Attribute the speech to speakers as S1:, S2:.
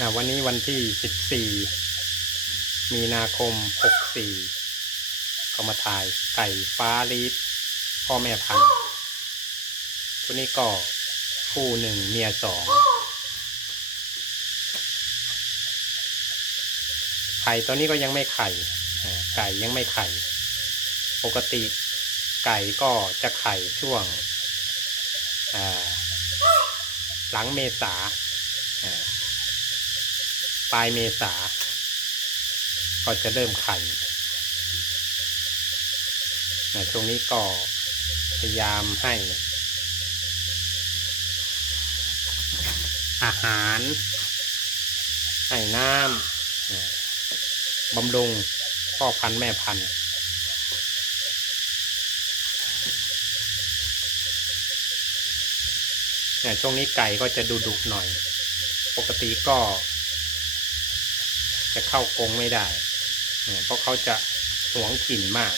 S1: อ่าวันนี้วันที่ 14 มีนาคม 64 ก็มาถ่ายไก่ฟ้าลีดพ่อแม่พันธุ์ตัวนี้ก็คู่หนึ่งเมียสองไข่ตัวนี้ก็ยังไม่ไข่ ไก่ยังไม่ไข่ ปกติไก่ก็จะไข่ช่วงหลังเมษา ลายเมษา ก็จะเริ่มไข่นช่วงนี้ก็พยายามให้ อาหาร ให้น้ำบำรุงพ่อพันธุ์แม่พันธุ์ช่วงนี้ไก่ก็จะดุดุหน่อย ปกติก็ จะเข้ากรงไม่ได้ เพราะเขาจะหวงถิ่นมาก